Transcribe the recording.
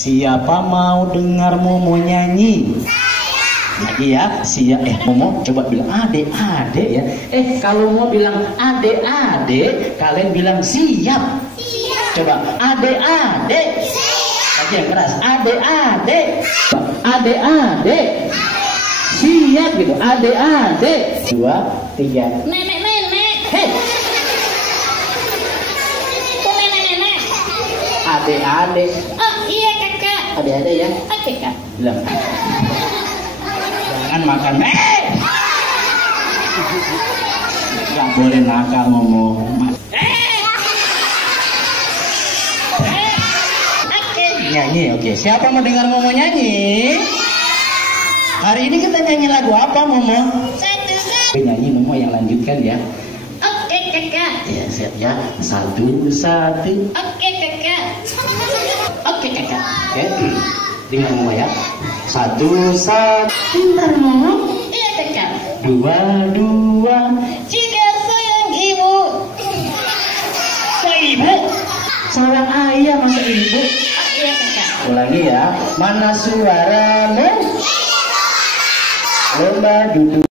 Siapa mau dengar Momo nyanyi? Nah, iya, Momo coba bilang adek-adek ya. Kalau mau bilang adek-adek, kalian bilang siap. Coba adek-adek. Lagi yang keras, adek-adek. Adek-adek. Siap gitu, adek-adek. 2, 3. Nenek-nenek. Hei. Kok nenek-nenek? Adek-adek. Oh iya kakak. Adek-adek ya. Oke kak. Bilang. Jangan makan. Gak boleh nakal ngomong. Nyanyi, oke. Siapa mau dengar Momo nyanyi? Hari ini kita nyanyi lagu apa, Momo? Satu. Nyanyi Momo yang lanjutkan ya. Oke kakak. Ya, siap ya. 1, 1. Oke kakak. Oke kakak. Oke. Dengar Momo ya. 1, 1. Pintar Momo. Iya kakak. 2, 2. Jika sayang ibu. Kok ibu? Seorang ayah masa ibu? Iya kakak. Ulangi ya. Mana suaramu? Lomba duduk.